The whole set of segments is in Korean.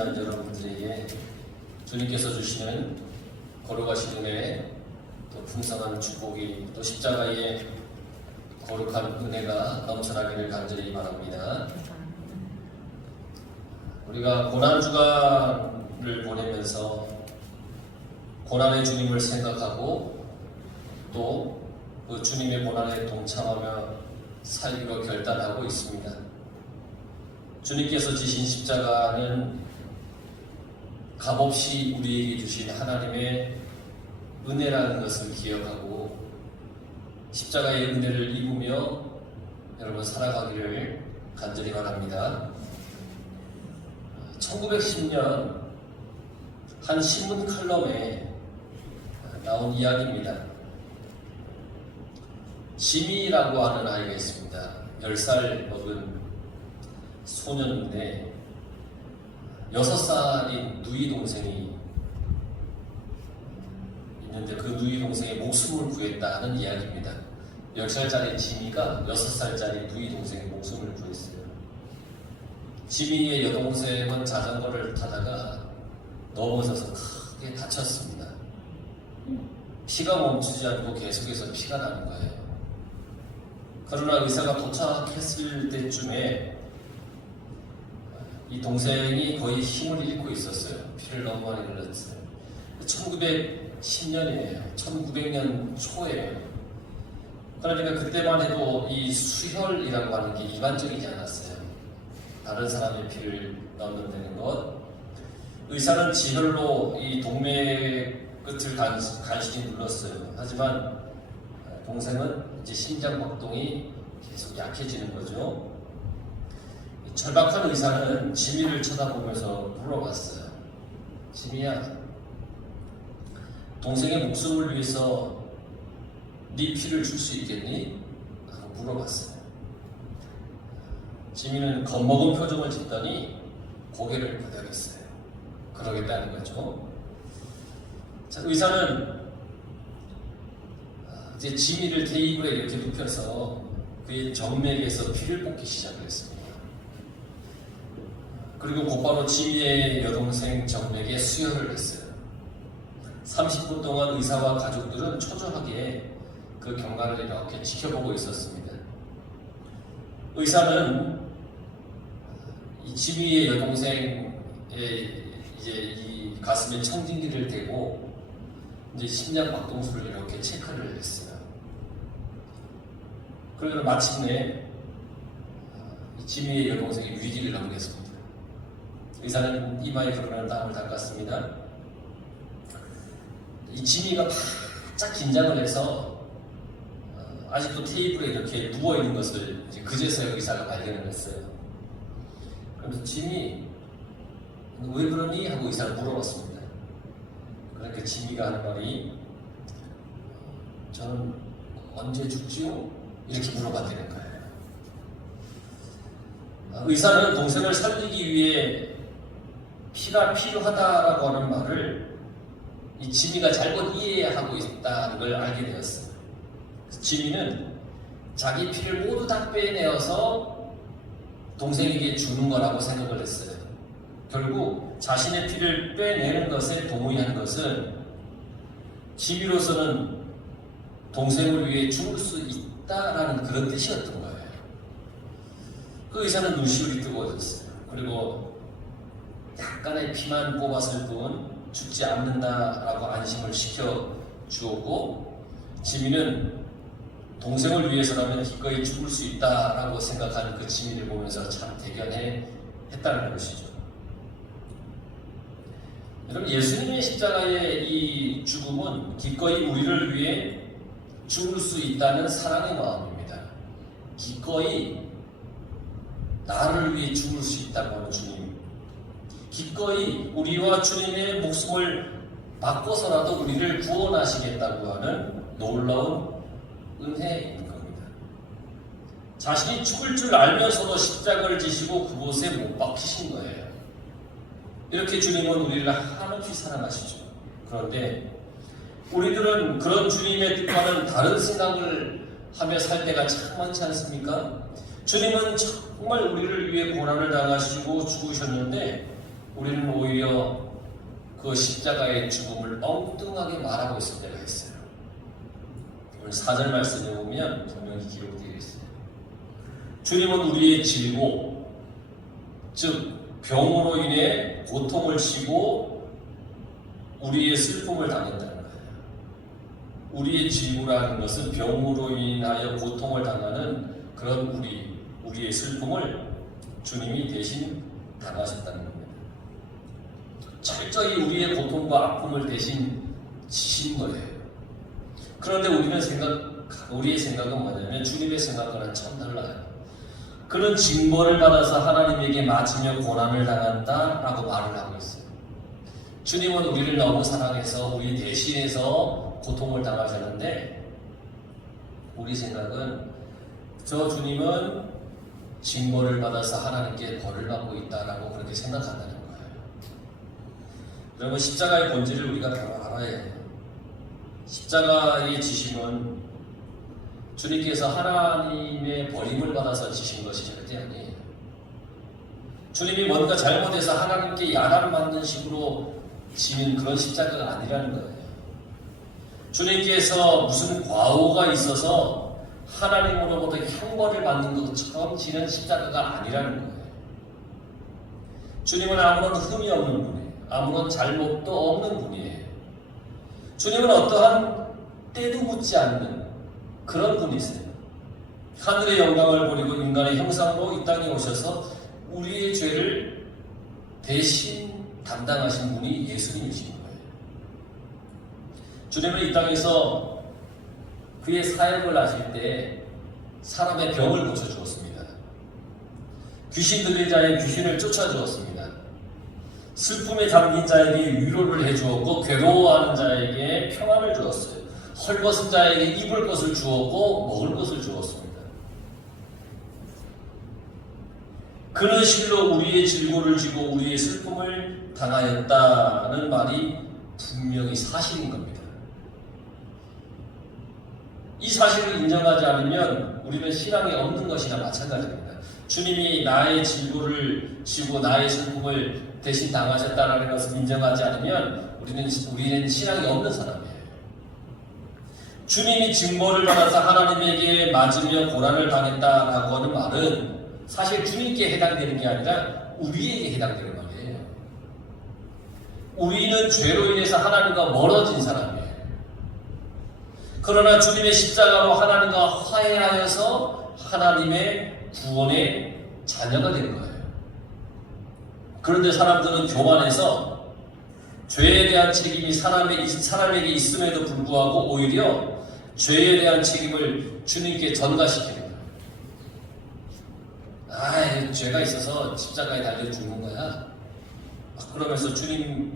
참여한 여러분들에게 주님께서 주시는 거룩하신 은혜, 또 풍성한 축복이, 또 십자가의 거룩한 은혜가 넘쳐나기를 간절히 바랍니다. 우리가 고난주간을 보내면서 고난의 주님을 생각하고 또 그 주님의 고난에 동참하며 살기로 결단하고 있습니다. 주님께서 지신 십자가는 값없이 우리에게 주신 하나님의 은혜라는 것을 기억하고 십자가의 은혜를 입으며 여러분 살아가기를 간절히 바랍니다. 1910년 한 신문 칼럼에 나온 이야기입니다. 지미라고 하는 아이가 있습니다. 10살 먹은 소년인데 6살인 누이 동생이 있는데 그 누이 동생의 목숨을 구했다는 이야기입니다. 10살짜리 지미가 6살짜리 누이 동생의 목숨을 구했어요. 지미의 여동생은 자전거를 타다가 넘어져서 크게 다쳤습니다. 피가 멈추지 않고 계속해서 피가 나는 거예요. 그러나 의사가 도착했을 때쯤에 이 동생이 거의 힘을 잃고 있었어요. 피를 너무 많이 흘렸어요. 1910년이에요. 1900년 초예요. 그러니까 그때만 해도 이 수혈이라고 하는 게 일반적이지 않았어요. 다른 사람의 피를 넣는다는 것. 의사는 지혈로 이 동맥 끝을 간신히 눌렀어요. 하지만 동생은 이제 심장 박동이 계속 약해지는 거죠. 절박한 의사는 지미를 쳐다보면서 물어봤어요. 지미야, 동생의 목숨을 위해서 네 피를 줄 수 있겠니? 하고 물어봤어요. 지미는 겁먹은 표정을 짓더니 고개를 끄덕였어요. 그러겠다는 거죠. 자, 의사는 이제 지미를 테이블에 이렇게 눕혀서 그의 정맥에서 피를 뽑기 시작을 했습니다. 그리고 곧바로 지미의 여동생 정맥에 수혈을 했어요. 30분 동안 의사와 가족들은 초조하게 그 경과를 이렇게 지켜보고 있었습니다. 의사는 이 지미의 여동생의 이제 이 가슴에 청진기를 대고 이제 심장 박동수를 이렇게 체크를 했어요. 그러고 마침내 이 지미의 여동생이 위기를 넘겼습니다. 의사는 이마에 흐르는 땀을 닦았습니다. 이 지미가 바짝 긴장을 해서 아직도 테이블에 이렇게 누워있는 것을 이제 그제서야 의사가 발견을 했어요. 그래서 지미, 왜 그러니? 하고 의사를 물어봤습니다. 그러니까 지미가 하는 말이 저는 언제 죽지요? 이렇게 물어봤다는 거예요. 의사는 동생을 살리기 위해 피가 필요하다라고 하는 말을 이 지미가 잘못 이해하고 있다는 걸 알게 되었어요. 지미는 자기 피를 모두 다 빼내어서 동생에게 주는 거라고 생각을 했어요. 결국 자신의 피를 빼내는 것에 동의한 것은 지미로서는 동생을 위해 죽을 수 있다라는 그런 뜻이었던 거예요. 그 의사는 눈시울이 뜨거워졌어요. 그리고 약간의 피만 뽑았을 뿐 죽지 않는다라고 안심을 시켜 주었고, 지미는 동생을 위해서라면 기꺼이 죽을 수 있다라고 생각하는 그 지미를 보면서 참 대견해 했다는 것이죠. 여러분, 예수님의 십자가의 이 죽음은 기꺼이 우리를 위해 죽을 수 있다는 사랑의 마음입니다. 기꺼이 나를 위해 죽을 수 있다고 하는 주님, 기꺼이 우리와 주님의 목숨을 바꿔서라도 우리를 구원하시겠다고 하는 놀라운 은혜인 겁니다. 자신이 죽을 줄 알면서도 십자가를 지시고 그곳에 못 박히신 거예요. 이렇게 주님은 우리를 한없이 사랑하시죠. 그런데 우리들은 그런 주님의 뜻과는 다른 생각을 하며 살 때가 참 많지 않습니까? 주님은 정말 우리를 위해 고난을 당하시고 죽으셨는데 우리는 오히려 그 십자가의 죽음을 엉뚱하게 말하고 있을 때가 있어요. 오늘 4절 말씀에 보면 분명히 기록되어 있어요. 주님은 우리의 질고, 즉 병으로 인해 고통을 치고 우리의 슬픔을 당했다는 거예요. 우리의 질고라는 것은 병으로 인하여 고통을 당하는 그런 우리의 슬픔을 주님이 대신 당하셨다는 겁니다. 철저히 우리의 고통과 아픔을 대신 지신 거예요. 그런데 우리의 생각은 뭐냐면 주님의 생각과는 참 달라요. 그는 징벌을 받아서 하나님에게 맞으며 고난을 당한다라고 말을 하고 있어요. 주님은 우리를 너무 사랑해서 우리 대신해서 고통을 당하셨는데 우리 생각은 저 주님은 징벌을 받아서 하나님께 벌을 받고 있다라고 그렇게 생각한다는 거예요. 여러분, 십자가의 본질을 우리가 알아야 해요. 십자가의 지심은 주님께서 하나님의 버림을 받아서 지신 것이 절대 아니에요. 주님이 뭔가 잘못해서 하나님께 야단 맞는 식으로 지는 그런 십자가가 아니라는 거예요. 주님께서 무슨 과오가 있어서 하나님으로부터 형벌을 받는 것처럼 지는 십자가가 아니라는 거예요. 주님은 아무런 흠이 없는 분이에요. 아무런 잘못도 없는 분이에요. 주님은 어떠한 때도 묻지 않는 그런 분이세요. 하늘의 영광을 버리고 인간의 형상으로 이 땅에 오셔서 우리의 죄를 대신 담당하신 분이 예수님이신 거예요. 주님은 이 땅에서 그의 사역을 하실 때 사람의 병을 고쳐주었습니다. 귀신 들린 자의 귀신을 쫓아주었습니다. 슬픔에 잠긴 자에게 위로를 해주었고 괴로워하는 자에게 평안을 주었어요. 헐벗은 자에게 입을 것을 주었고 먹을 것을 주었습니다. 그는 실로 우리의 질고를 지고 우리의 슬픔을 당하였다는 말이 분명히 사실인 겁니다. 이 사실을 인정하지 않으면 우리는 신앙이 없는 것이나 마찬가지입니다. 주님이 나의 질고를 지고 나의 슬픔을 대신 당하셨다는 것을 인정하지 않으면 우리는 신앙이 없는 사람이에요. 주님이 징벌을 받아서 하나님에게 맞으며 고난을 당했다라고 하는 말은 사실 주님께 해당되는 게 아니라 우리에게 해당되는 말이에요. 우리는 죄로 인해서 하나님과 멀어진 사람이에요. 그러나 주님의 십자가로 하나님과 화해하여서 하나님의 구원의 자녀가 된 거예요. 그런데 사람들은 교만해서 죄에 대한 책임이 사람에게 있음에도 불구하고 오히려 죄에 대한 책임을 주님께 전가시키는 거예요. 죄가 있어서 십자가에 달려 죽는 거야. 그러면서 주님이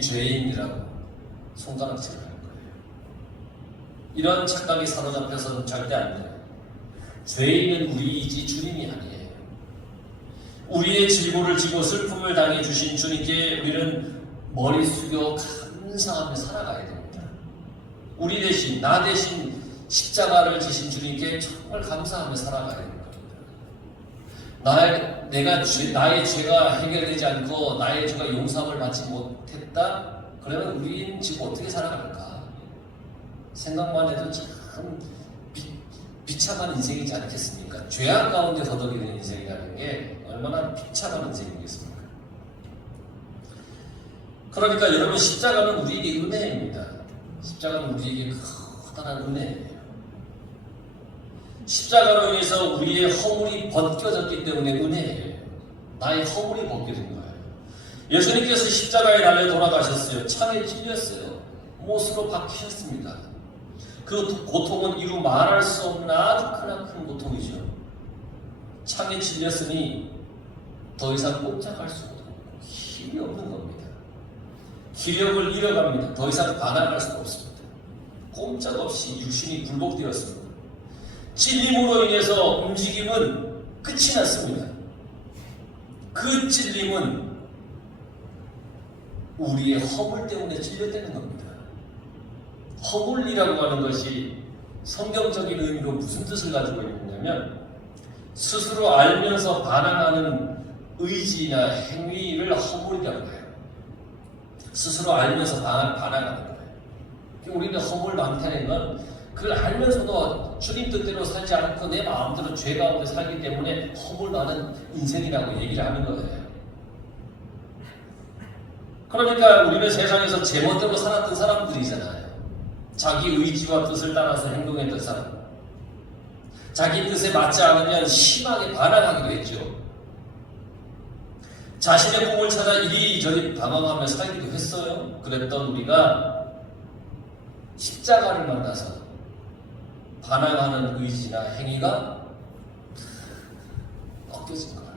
죄인이라고 손가락질을 하는 거예요. 이런 착각이 사로잡혀서는 절대 안 돼요. 죄인은 우리이지 주님이 아니에요. 우리의 질고를 지고 슬픔을 당해 주신 주님께 우리는 머리 숙여 감사하며 살아가야 됩니다. 우리 대신, 나 대신 십자가를 지신 주님께 정말 감사하며 살아가야 됩니다. 나의 죄가 해결되지 않고 나의 죄가 용서를 받지 못했다? 그러면 우리는 지금 어떻게 살아갈까? 생각만 해도 참 비참한 인생이지 않겠습니까? 죄악 가운데 거덕이는 인생이라는 게 얼마나 비참한 인생이겠습니까? 그러니까 여러분, 십자가는 우리에게 은혜입니다. 십자가는 우리에게 커다란 은혜예요. 십자가로 인해서 우리의 허물이 벗겨졌기 때문에 은혜예요. 나의 허물이 벗겨진 거예요. 예수님께서 십자가에 달려 돌아가셨어요. 창에 찔렸어요. 못으로 박히셨습니다. 그 고통은 이루 말할 수 없는 아주 크나큰 고통이죠. 창에 찔렸으니 더 이상 꼼짝할 수 없고 힘이 없는 겁니다. 기력을 잃어갑니다. 더 이상 반항할 수 없습니다. 꼼짝없이 육신이 굴복되었습니다. 찔림으로 인해서 움직임은 끝이 났습니다. 그 찔림은 우리의 허물 때문에 찔렸다는 겁니다. 허물이라고 하는 것이 성경적인 의미로 무슨 뜻을 가지고 있느냐면 스스로 알면서 반항하는 의지나 행위를 허물이라고 해요. 스스로 알면서 반항하는 거예요. 우리는 허물 많다는 건 그걸 알면서도 주님 뜻대로 살지 않고 내 마음대로 죄 가운데 살기 때문에 허물 많은 인생이라고 얘기를 하는 거예요. 그러니까 우리는 세상에서 제멋대로 살았던 사람들이잖아요. 자기 의지와 뜻을 따라서 행동했던 사람. 자기 뜻에 맞지 않으면 심하게 반항하기도 했죠. 자신의 꿈을 찾아 이리저리 방황하며 살기도 했어요. 그랬던 우리가 십자가를 만나서 반항하는 의지나 행위가 꺾여진 거예요.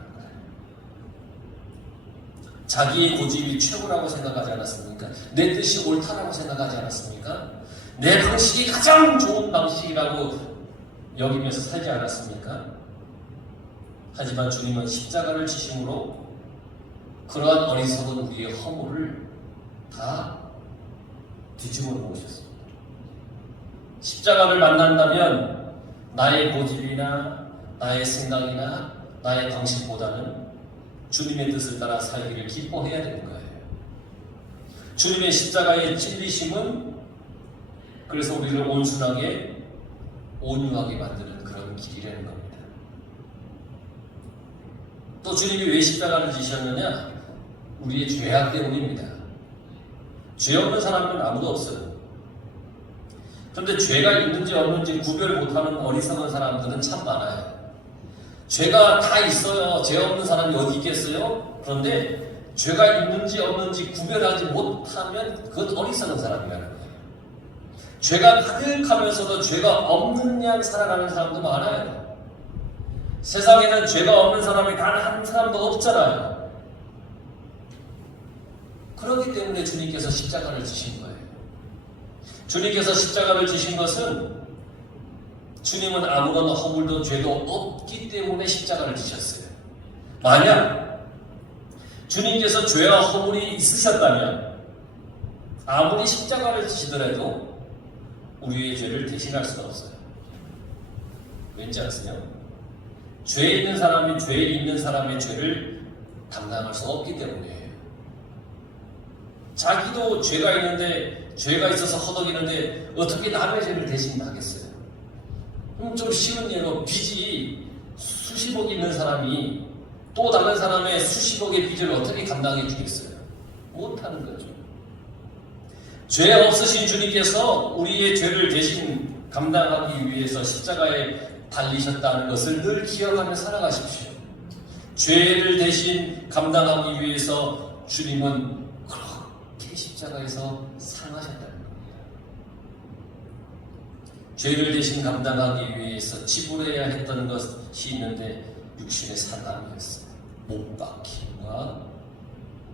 자기의 고집이 최고라고 생각하지 않았습니까? 내 뜻이 옳다라고 생각하지 않았습니까? 내 방식이 가장 좋은 방식이라고 여기면서 살지 않았습니까? 하지만 주님은 십자가를 지심으로 그러한 어리석은 우리의 허물을 다 뒤집어 놓으셨습니다. 십자가를 만난다면 나의 고집이나 나의 생각이나 나의 방식보다는 주님의 뜻을 따라 살기를 기뻐해야 되는 거예요. 주님의 십자가의 찔리심은 그래서 우리를 온순하게 온유하게 만드는 그런 길이라는 겁니다. 또 주님이 왜 십자가를 지셨느냐? 우리의 죄악 때문입니다. 죄 없는 사람은 아무도 없어요. 그런데 죄가 있는지 없는지 구별 못하는 어리석은 사람들은 참 많아요. 죄가 다 있어요. 죄 없는 사람이 어디 있겠어요? 그런데 죄가 있는지 없는지 구별하지 못하면 그건 어리석은 사람이라는 거예요. 죄가 가득하면서도 죄가 없는 양 살아가는 사람도 많아요. 세상에는 죄가 없는 사람이 단 한 사람도 없잖아요. 그렇기 때문에 주님께서 십자가를 지신 거예요. 주님께서 십자가를 지신 것은 주님은 아무런 허물도 죄도 없기 때문에 십자가를 지셨어요. 만약 주님께서 죄와 허물이 있으셨다면 아무리 십자가를 지시더라도 우리의 죄를 대신할 수가 없어요. 왠지 아세요? 죄에 있는 사람이 죄에 있는 사람의 죄를 담당할 수 없기 때문이에요. 자기도 죄가 있는데 죄가 있어서 허덕이는데 어떻게 남의 죄를 대신 하겠어요? 좀 쉬운 예로 빚이 수십억 있는 사람이 또 다른 사람의 수십억의 빚을 어떻게 감당해 주겠어요? 못하는 거죠. 죄 없으신 주님께서 우리의 죄를 대신 감당하기 위해서 십자가에 달리셨다는 것을 늘 기억하며 살아가십시오. 죄를 대신 감당하기 위해서 주님은 그렇게 십자가에서 상하셨다는 겁니다. 죄를 대신 감당하기 위해서 지불해야 했던 것이 있는데 육신의 사람이었어요. 못박힘과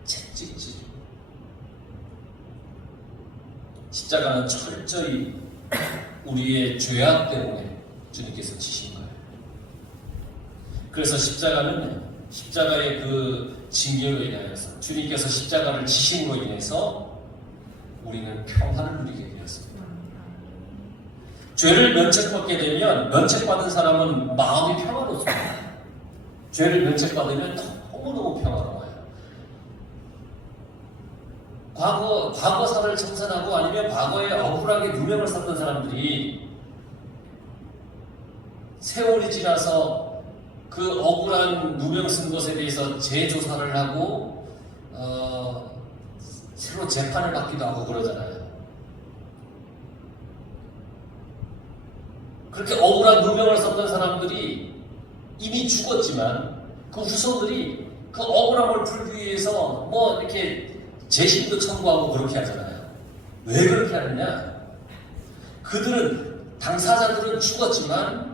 채찍질. 십자가는 철저히 우리의 죄악 때문에 주님께서 지신 거예요. 그래서 십자가의 그 징계로 인하여서 주님께서 십자가를 지심으로 인해서 우리는 평안을 누리게 되었습니다. 죄를 면책받게 되면 면책받은 사람은 마음이 평안롭습니다. 죄를 면책받으면 너무너무 평안로워요. 과거사를 청산하고 아니면 과거에 억울하게 누명을 썼던 사람들이 세월이 지나서 그 억울한 누명 쓴 것에 대해서 재조사를 하고 새로 재판을 받기도 하고 그러잖아요. 그렇게 억울한 누명을 썼던 사람들이 이미 죽었지만 그 후손들이 그 억울함을 풀기 위해서 뭐 이렇게 재심도 청구하고 그렇게 하잖아요. 왜 그렇게 하느냐? 당사자들은 죽었지만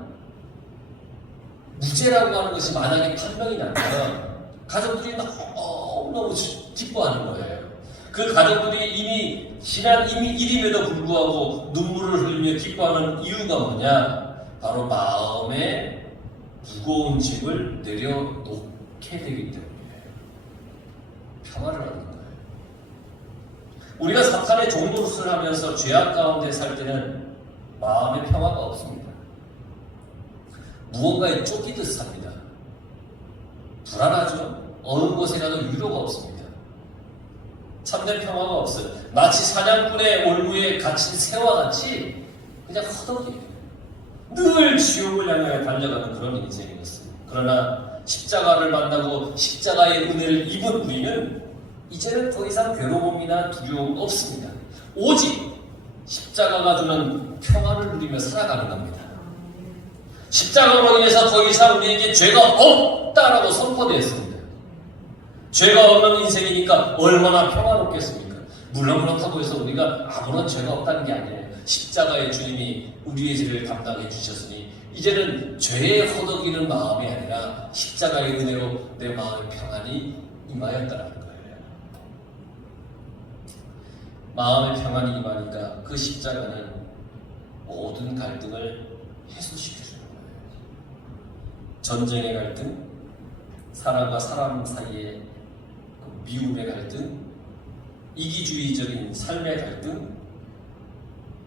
무죄라고 하는 것이 만약에 판명이 나면 가족들이 너무너무 기뻐하는 거예요. 그 가족들이 이미 지난 일임에도 불구하고 눈물을 흘리며 기뻐하는 이유가 뭐냐? 바로 마음에 무거운 짐을 내려놓게 되기 때문이에요. 평화를 얻는 거예요. 우리가 사탄의 종노릇을 하면서 죄악 가운데 살 때는 마음의 평화가 없습니다. 무언가에 쫓기듯 삽니다. 불안하죠? 어느 곳에 가도 위로가 없습니다. 참된 평화가 없어요. 마치 사냥꾼의 올무에 갇힌 새와 같이 그냥 허덕이에요. 늘 지옥을 향해 달려가는 그런 인생이었어요. 그러나 십자가를 만나고 십자가의 은혜를 입은 우리는 이제는 더 이상 괴로움이나 두려움 없습니다. 오직 십자가가 주는 평화를 누리며 살아가는 겁니다. 십자가로 인해서 더 이상 우리에게 죄가 없다라고 선포되었습니다. 죄가 없는 인생이니까 얼마나 평화롭겠습니까? 물론 그렇다고 해서 우리가 아무런 죄가 없다는 게 아니에요. 십자가의 주님이 우리의 죄를 담당해 주셨으니 이제는 죄에 허덕이는 마음이 아니라 십자가의 은혜로 내 마음의 평안이 임하였다는 거예요. 마음의 평안이 임하니까 그 십자가는 모든 갈등을 해소시켜주는 거예요. 전쟁의 갈등, 사람과 사람 사이의 미움의 갈등, 이기주의적인 삶의 갈등,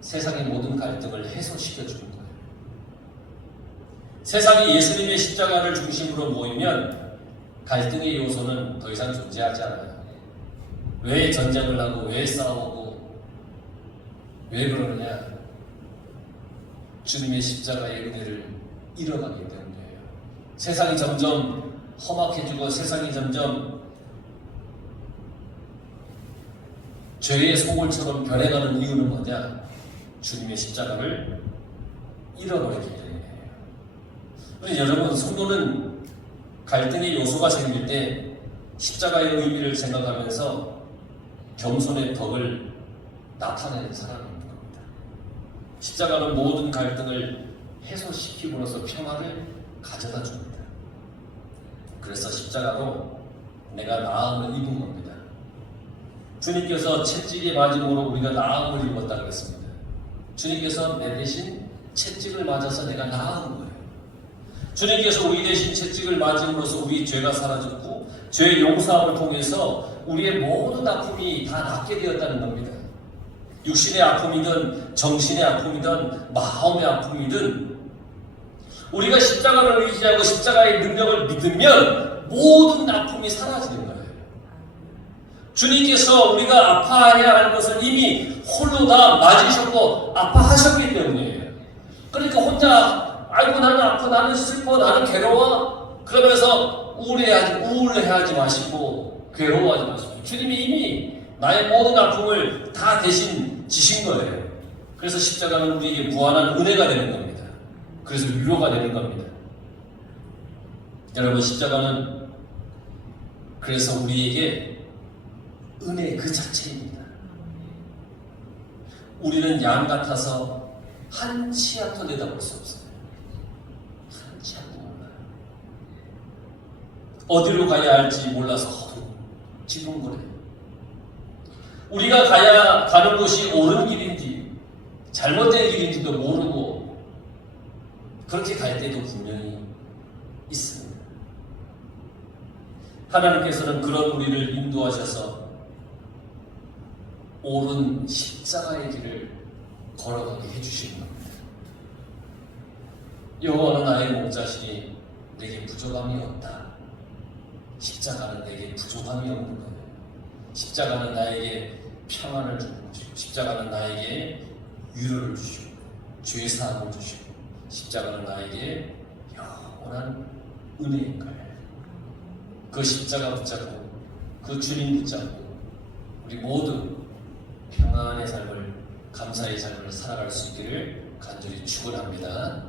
세상의 모든 갈등을 해소시켜주는 거예요. 세상이 예수님의 십자가를 중심으로 모이면 갈등의 요소는 더 이상 존재하지 않아요. 왜 전쟁을 하고 왜 싸우고 왜 그러느냐? 주님의 십자가의 은혜를 잃어가기 때문이에요. 세상이 점점 험악해지고 세상이 점점 죄의 소굴처럼 변해가는 이유는 뭐냐? 주님의 십자가를 잃어버리기 때문이에요. 그래서 여러분, 성도는 갈등의 요소가 생길 때 십자가의 의미를 생각하면서 겸손의 덕을 나타내는 사람인 겁니다. 십자가는 모든 갈등을 해소시키고로서 평화를 가져다 줍니다. 그래서 십자가로 내가 나음을 입은 겁니다. 주님께서 채찍에 맞음으로 우리가 나음을 입었다 그랬습니다. 주님께서 내 대신 채찍을 맞아서 내가 나은 거예요. 주님께서 우리 대신 채찍을 맞음으로써 우리 죄가 사라졌고 죄의 용서함을 통해서 우리의 모든 아픔이 다 낫게 되었다는 겁니다. 육신의 아픔이든 정신의 아픔이든 마음의 아픔이든 우리가 십자가를 의지하고 십자가의 능력을 믿으면 모든 아픔이 사라지는 거예요. 주님께서 우리가 아파해야 할 것을 이미 홀로 다 맞으셨고 아파하셨기 때문이에요. 그러니까 혼자 아이고 나는 아파, 나는 슬퍼, 나는 괴로워 그러면서 우울해하지 마시고 괴로워하지 마시고 주님이 이미 나의 모든 아픔을 다 대신 지신 거예요. 그래서 십자가는 우리에게 무한한 은혜가 되는 겁니다. 그래서 위로가 되는 겁니다. 여러분, 십자가는 그래서 우리에게 은혜 그 자체입니다. 우리는 양 같아서 한 치 앞도 내다볼 수 없어요. 한 치 앞도 몰라요. 어디로 가야 할지 몰라서 지둥거려요. 우리가 가는 곳이 옳은 길인지 잘못된 길인지도 모르고 그렇게 갈 때도 분명히 있습니다. 하나님께서는 그런 우리를 인도하셔서 옳은 십자가의 길을 걸어가게 해주시는 겁니다. 여호와는 나의 목자시니 내게 부족함이 없다. 십자가는 내게 부족함이 없는 거예요. 십자가는 나에게 평안을 주는 것이고 십자가는 나에게 위로를 주시고 죄사함을 주시고 십자가는 나에게 영원한 은혜인 거예요. 그 십자가 붙잡고 그 주님 붙잡고 우리 모두 평안의 삶을 감사의 삶을 살아갈 수 있기를 간절히 축원합니다.